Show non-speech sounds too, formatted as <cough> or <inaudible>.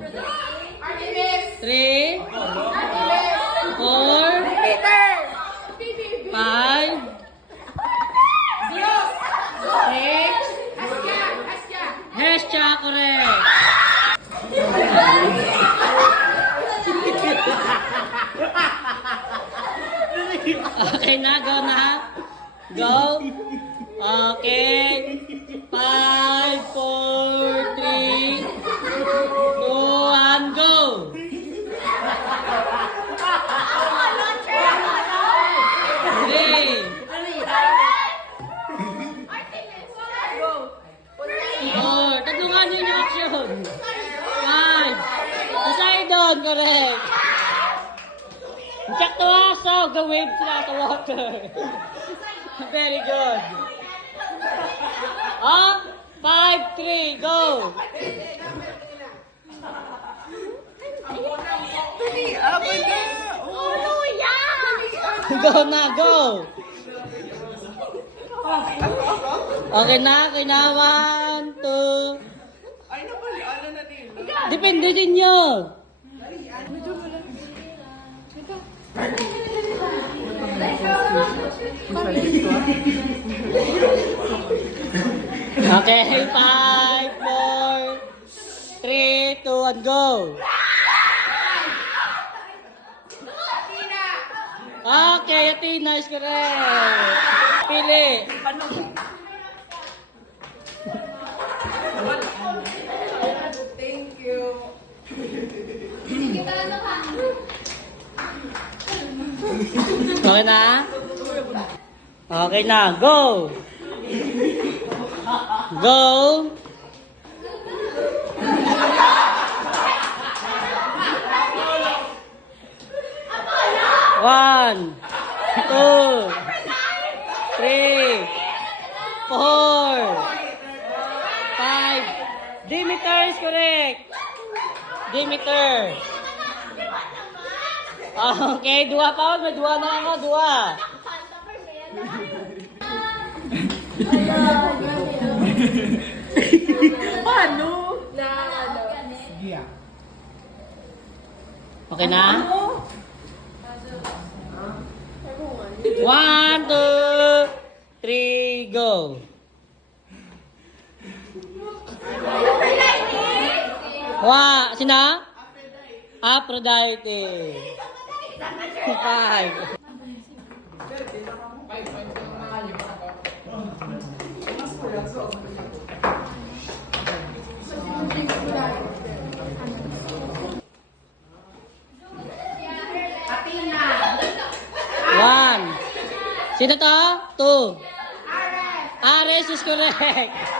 Artemis. Three. Artemis. Four. Peter. Five. Dios. Six. Askia. Hestia, correct. okay na, go na. Go. Okay. Poseidon, correct. Check the aso. Go wave sila sa water. <laughs> Very good. Up. Five, three, go. Go na, go. Okay na, okay na. One, two. Ay, nabali. Ano na din? Depende din nyo. Okay, five, four, three, two, and go. Okay, Athena is correct. Pili. Thank you. Okay na? Okay na, go! Go! One, two, three, four, five. Demeter is correct. Demeter. <laughs> Okay, dua pa. May dua na ako, dua. Paano? Okay na? One, two, three, go. Wa, sina? Aphrodite. Five. One. Sino to? Two. Ares is correct.